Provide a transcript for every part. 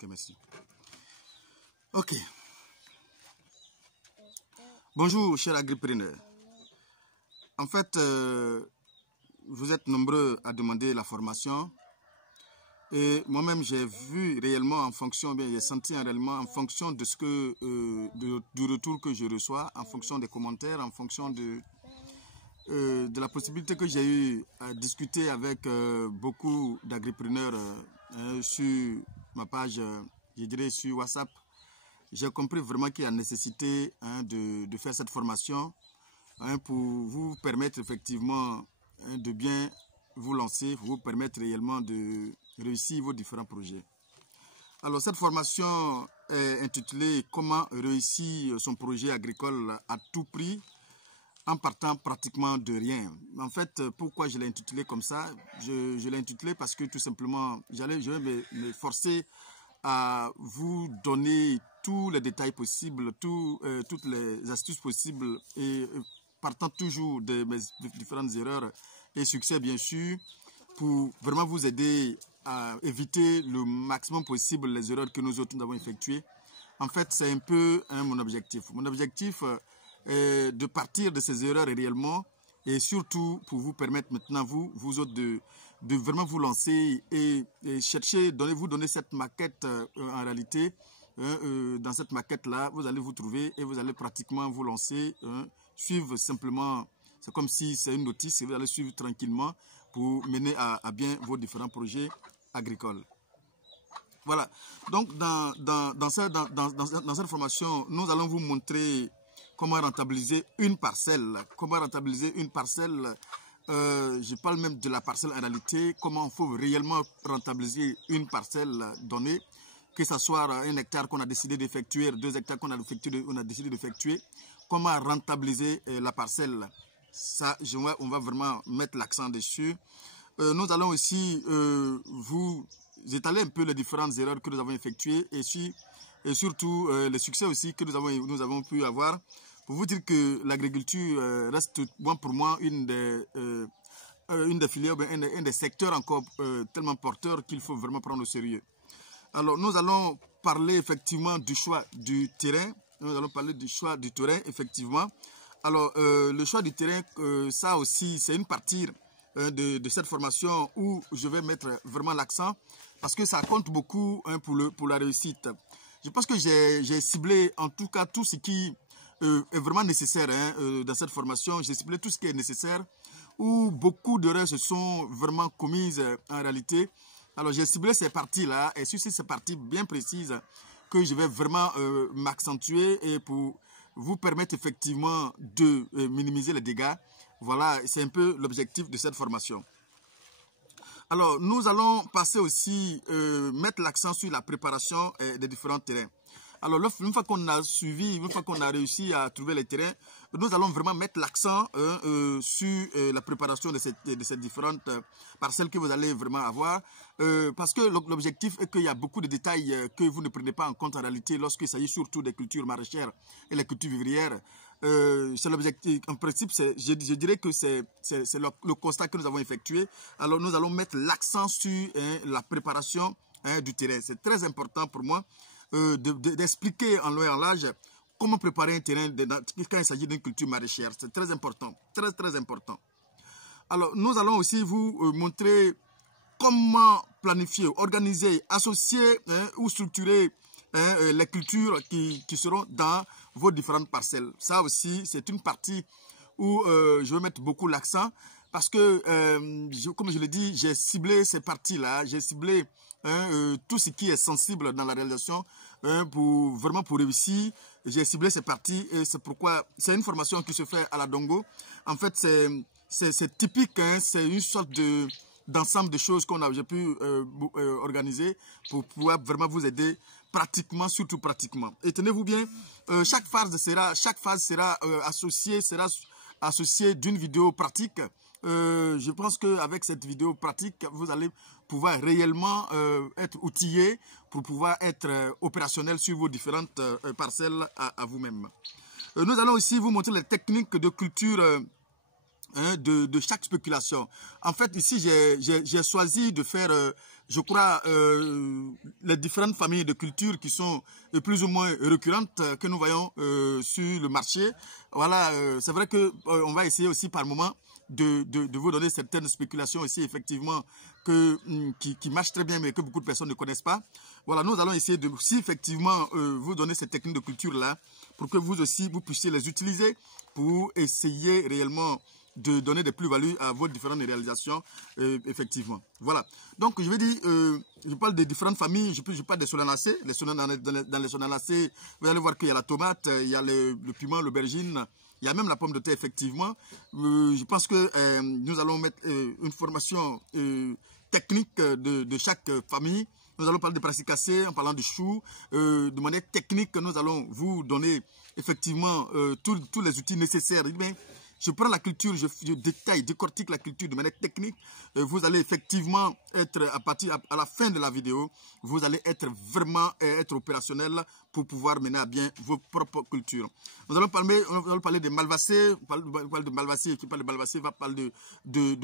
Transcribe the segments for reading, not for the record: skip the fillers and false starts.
Ok, merci. Ok. Bonjour, chers agripreneurs. En fait, vous êtes nombreux à demander la formation. Et moi-même, j'ai vu réellement en fonction, bien, j'ai senti réellement en fonction de ce que, du retour que je reçois, en fonction des commentaires, en fonction de la possibilité que j'ai eu à discuter avec beaucoup d'agripreneurs sur ma page, je dirais sur WhatsApp. J'ai compris vraiment qu'il y a nécessité de faire cette formation pour vous permettre effectivement de bien vous lancer, vous permettre réellement de réussir vos différents projets. Alors cette formation est intitulée « Comment réussir son projet agricole à tout prix en partant pratiquement de rien ». En fait, pourquoi je l'ai intitulé comme ça? Je l'ai intitulé parce que tout simplement, je vais me forcer à vous donner tous les détails possibles, toutes les astuces possibles et partant toujours de mes différentes erreurs et succès bien sûr, pour vraiment vous aider à éviter le maximum possible les erreurs que nous autres nous avons effectuées. En fait, c'est un peu mon objectif. Mon objectif est de partir de ces erreurs réellement et surtout pour vous permettre maintenant, vous autres, de vraiment vous lancer et chercher, vous donner cette maquette en réalité. Dans cette maquette-là, vous allez vous trouver et vous allez pratiquement vous lancer, suivre simplement, c'est comme si c'est une notice et vous allez suivre tranquillement pour mener à bien vos différents projets agricoles. Voilà, donc dans cette formation, nous allons vous montrer comment rentabiliser une parcelle. Comment rentabiliser une parcelle, je parle même de la parcelle en réalité, comment il faut réellement rentabiliser une parcelle donnée, que ce soit 1 hectare qu'on a décidé d'effectuer, 2 hectares qu'on a décidé d'effectuer, comment rentabiliser la parcelle. Ça, on va vraiment mettre l'accent dessus. Nous allons aussi vous étaler un peu les différentes erreurs que nous avons effectuées et surtout les succès aussi que nous avons pu avoir. Pour vous dire que l'agriculture reste, pour moi, une des filières, un des secteurs encore tellement porteurs qu'il faut vraiment prendre au sérieux. Alors, nous allons parler effectivement du choix du terrain. Nous allons parler du choix du terrain, effectivement. Alors, le choix du terrain, ça aussi, c'est une partie de cette formation où je vais mettre vraiment l'accent parce que ça compte beaucoup pour la réussite. Je pense que j'ai ciblé en tout cas tout ce qui est vraiment nécessaire dans cette formation. J'ai ciblé tout ce qui est nécessaire où beaucoup d'erreurs se sont vraiment commises en réalité. Alors, j'ai ciblé ces parties-là et sur ces parties bien précises que je vais vraiment m'accentuer et pour vous permettre effectivement de minimiser les dégâts. Voilà, c'est un peu l'objectif de cette formation. Alors, nous allons passer aussi, mettre l'accent sur la préparation des différents terrains. Alors, une fois qu'on a suivi, une fois qu'on a réussi à trouver les terrains, nous allons vraiment mettre l'accent sur la préparation de ces différentes parcelles que vous allez vraiment avoir. Parce que l'objectif est qu'il y a beaucoup de détails que vous ne prenez pas en compte en réalité lorsqu'il s'agit surtout des cultures maraîchères et les cultures vivrières. C'est l'objectif. En principe, je dirais que c'est le constat que nous avons effectué. Alors, nous allons mettre l'accent sur la préparation du terrain. C'est très important pour moi d'expliquer en long et en large comment préparer un terrain quand il s'agit d'une culture maraîchère. C'est très important, très très important. Alors, nous allons aussi vous montrer comment planifier, organiser, associer ou structurer les cultures qui seront dans vos différentes parcelles. Ça aussi, c'est une partie où je vais mettre beaucoup l'accent parce que, comme je l'ai dit, j'ai ciblé ces parties-là, j'ai ciblé tout ce qui est sensible dans la réalisation pour réussir. J'ai ciblé ces parties et c'est pourquoi c'est une formation qui se fait à la Dongo. En fait, c'est typique, c'est une sorte d'ensemble de choses j'ai pu organiser pour pouvoir vraiment vous aider pratiquement, surtout pratiquement. Et tenez-vous bien, chaque phase sera associée d'une vidéo pratique. Je pense qu'avec cette vidéo pratique, vous allez pouvoir réellement être outillé pour pouvoir être opérationnel sur vos différentes parcelles à vous-même. Nous allons aussi vous montrer les techniques de culture de chaque spéculation. En fait, ici, j'ai choisi de faire je crois, les différentes familles de culture qui sont plus ou moins récurrentes que nous voyons sur le marché. Voilà, c'est vrai que on va essayer aussi par moment de vous donner certaines spéculations aussi, effectivement, qui marchent très bien, mais que beaucoup de personnes ne connaissent pas. Voilà, nous allons essayer de aussi, effectivement, vous donner ces techniques de culture-là, pour que vous aussi, vous puissiez les utiliser pour essayer réellement de donner des plus-values à vos différentes réalisations, effectivement. Voilà. Donc, je vais dire, je parle des différentes familles, je parle des solanacées. Dans les solanacées, vous allez voir qu'il y a la tomate, il y a le piment, l'aubergine, il y a même la pomme de terre, effectivement. Je pense que nous allons mettre une formation technique de chaque famille. Nous allons parler de brassicacées en parlant de choux. De manière technique, nous allons vous donner effectivement tous les outils nécessaires. Je prends la culture, je détaille, décortique la culture de manière technique. Vous allez effectivement être, à la fin de la vidéo, vous allez être vraiment être opérationnel pour pouvoir mener à bien vos propres cultures. Nous allons parler des malvacées. Qui parle de malvacées va parler du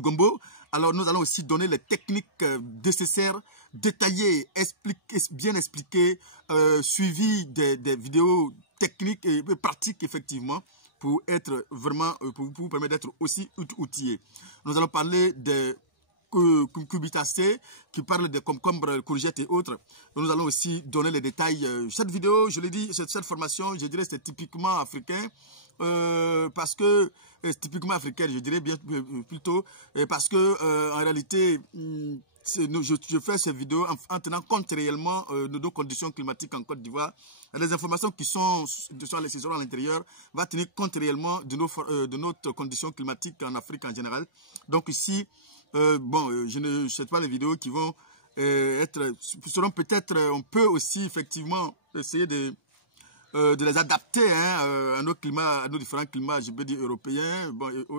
gombo. Alors nous allons aussi donner les techniques nécessaires, détaillées, bien expliquées, suivies des vidéos techniques et pratiques, effectivement, pour être vraiment, pour vous permettre d'être aussi outillé. Nous allons parler des cubitacées qui parlent des concombres, courgettes et autres. Nous allons aussi donner les détails. Cette vidéo, je l'ai dit, cette formation, je dirais, c'est typiquement africain. Parce que c'est typiquement africain, je dirais bien plutôt, parce que en réalité, je fais ces vidéos en tenant compte réellement de nos conditions climatiques en Côte d'Ivoire. Les informations qui seront à l'intérieur vont tenir compte réellement de notre condition climatique en Afrique en général. Donc ici, je ne sais pas les vidéos qui vont seront peut-être, on peut aussi effectivement essayer de les adapter à nos climats, à nos différents climats, je peux dire européens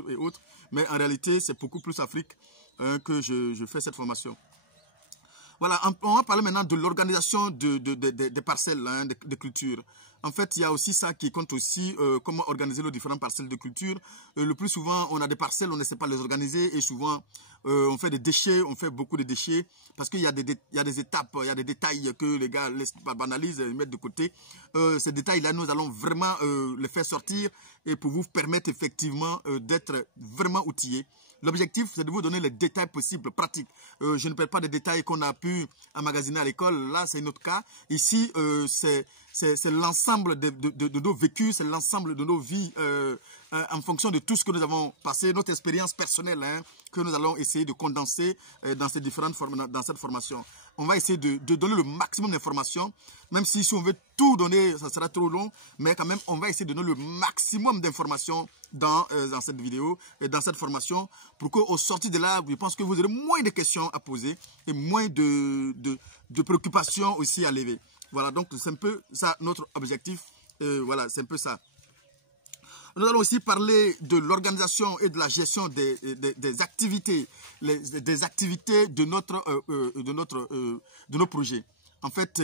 et autres. Mais en réalité, c'est beaucoup plus Afrique que je fais cette formation. Voilà, on va parler maintenant de l'organisation des parcelles de culture. En fait, il y a aussi ça qui compte aussi, comment organiser les différentes parcelles de culture. Le plus souvent, on a des parcelles, on ne sait pas les organiser et souvent, on fait des déchets, on fait beaucoup de déchets parce qu'il y a des étapes, il y a des détails que les gars banalisent et mettent de côté. Ces détails-là, nous allons vraiment les faire sortir et pour vous permettre effectivement d'être vraiment outillés. L'objectif, c'est de vous donner les détails possibles, pratiques. Je ne parle pas des détails qu'on a pu emmagasiner à l'école. Là, c'est un autre cas. Ici, c'est l'ensemble de nos vécus, c'est l'ensemble de nos vies en fonction de tout ce que nous avons passé, notre expérience personnelle que nous allons essayer de condenser dans cette formation. On va essayer de donner le maximum d'informations, même si on veut tout donner, ça sera trop long, mais quand même, on va essayer de donner le maximum d'informations dans cette vidéo et dans cette formation pour qu'au sorti de là, je pense que vous aurez moins de questions à poser et moins de préoccupations aussi à lever. Voilà, donc c'est un peu ça notre objectif. Voilà, c'est un peu ça. Nous allons aussi parler de l'organisation et de la gestion des activités, des activités de nos projets. En fait,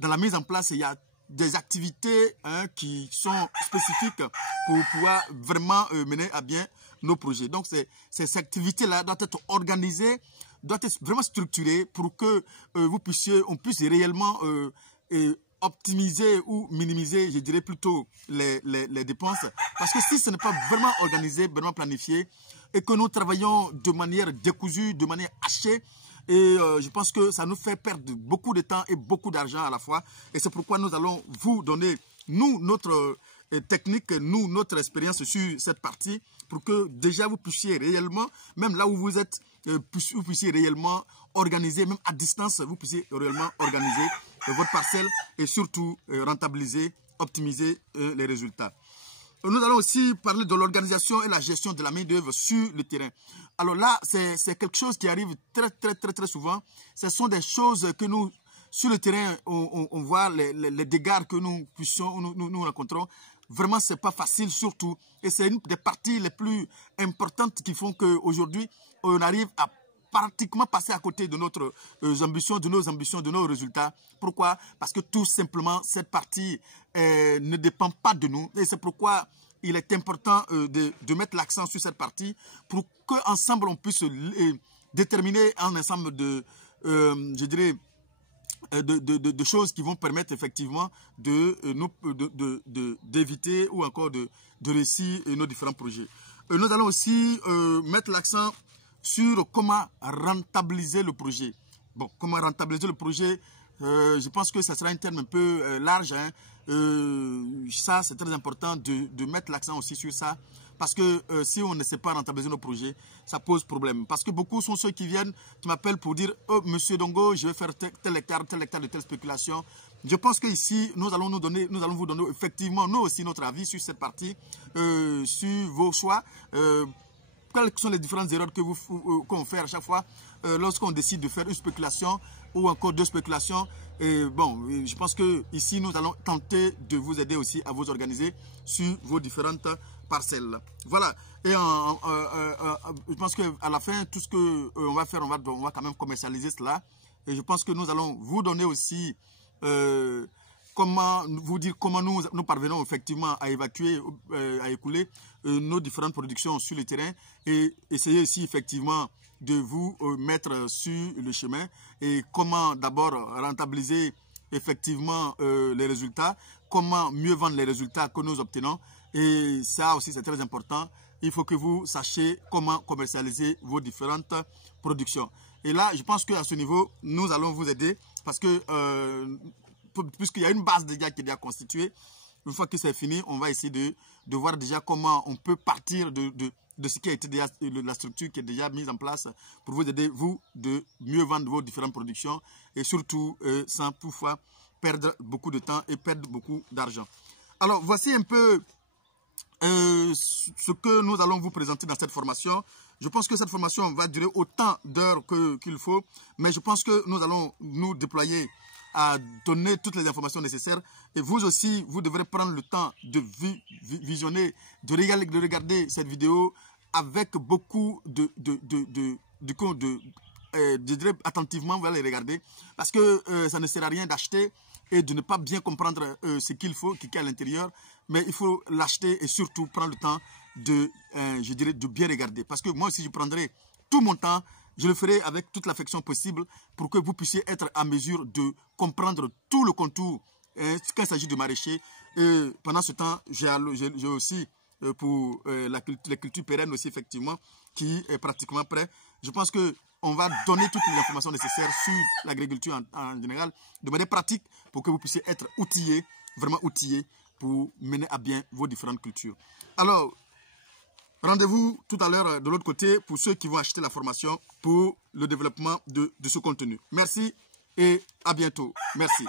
dans la mise en place, il y a des activités qui sont spécifiques pour pouvoir vraiment mener à bien nos projets. Donc, ces activités-là doivent être organisées, doivent être vraiment structurées pour que on puisse réellement optimiser ou minimiser, je dirais plutôt, les dépenses. Parce que si ce n'est pas vraiment organisé, vraiment planifié, et que nous travaillons de manière décousue, de manière hachée, et je pense que ça nous fait perdre beaucoup de temps et beaucoup d'argent à la fois. Et c'est pourquoi nous allons vous donner, nous, notre technique, nous, notre expérience sur cette partie, pour que déjà vous puissiez réellement, même là où vous êtes, vous puissiez réellement organiser, même à distance, vous puissiez réellement organiser votre parcelle et surtout rentabiliser, optimiser les résultats. Nous allons aussi parler de l'organisation et la gestion de la main-d'œuvre sur le terrain. Alors là, c'est quelque chose qui arrive très souvent. Ce sont des choses que nous, sur le terrain, on voit les dégâts que nous rencontrons. Vraiment, c'est pas facile surtout. Et c'est une des parties les plus importantes qui font qu'aujourd'hui, on arrive à pratiquement passer à côté de nos ambitions, de nos résultats. Pourquoi? Parce que tout simplement, cette partie ne dépend pas de nous. Et c'est pourquoi il est important de mettre l'accent sur cette partie pour qu'ensemble, on puisse déterminer un ensemble de, je dirais, de choses qui vont permettre effectivement d'éviter ou encore de réussir nos différents projets. Nous allons aussi mettre l'accent sur comment rentabiliser le projet. Bon, comment rentabiliser le projet, je pense que ça sera un terme un peu large. Hein. Ça, c'est très important de mettre l'accent aussi sur ça. Parce que si on ne sait pas rentabiliser nos projets, ça pose problème. Parce que beaucoup sont ceux qui viennent, qui m'appellent pour dire « Oh, monsieur Dongo, je vais faire tel hectare de telle spéculation. » Je pense qu'ici, nous allons vous donner effectivement, nous aussi, notre avis sur cette partie, sur vos choix. Quelles sont les différentes erreurs qu'on fait à chaque fois lorsqu'on décide de faire une spéculation ou encore deux spéculations. Et bon, je pense que ici nous allons tenter de vous aider aussi à vous organiser sur vos différentes parcelles. Voilà. Et je pense qu'à la fin, tout ce qu'on va faire, on va quand même commercialiser cela. Et je pense que nous allons vous donner aussi comment nous parvenons effectivement à évacuer, à écouler nos différentes productions sur le terrain et essayer aussi effectivement de vous mettre sur le chemin et comment d'abord rentabiliser effectivement les résultats, comment mieux vendre les résultats que nous obtenons. Et ça aussi c'est très important. Il faut que vous sachiez comment commercialiser vos différentes productions. Et là, je pense qu'à ce niveau, nous allons vous aider parce que puisqu'il y a une base déjà qui est déjà constituée, une fois que c'est fini, on va essayer de voir déjà comment on peut partir de ce qui a été déjà, la structure qui est déjà mise en place pour vous aider, vous, de mieux vendre vos différentes productions et surtout sans toutefois perdre beaucoup de temps et perdre beaucoup d'argent. Alors, voici un peu ce que nous allons vous présenter dans cette formation. Je pense que cette formation va durer autant d'heures qu'il faut, mais je pense que nous allons nous déployer à donner toutes les informations nécessaires. Et vous aussi, vous devrez prendre le temps de visionner, de regarder cette vidéo avec beaucoup de attentivement, vous allez les regarder. Parce que ça ne sert à rien d'acheter et de ne pas bien comprendre ce qu'il faut, qui est à l'intérieur. Mais il faut l'acheter et surtout prendre le temps de bien regarder. Parce que moi aussi, je prendrai tout mon temps. Je le ferai avec toute l'affection possible pour que vous puissiez être à mesure de comprendre tout le contour quand il s'agit de maraîcher. Et pendant ce temps, j'ai aussi pour les cultures pérennes aussi effectivement qui est pratiquement prêt. Je pense qu'on va donner toutes les informations nécessaires sur l'agriculture en général de manière pratique pour que vous puissiez être outillés, vraiment outillés pour mener à bien vos différentes cultures. Alors, rendez-vous tout à l'heure de l'autre côté pour ceux qui vont acheter la formation pour le développement de ce contenu. Merci et à bientôt. Merci.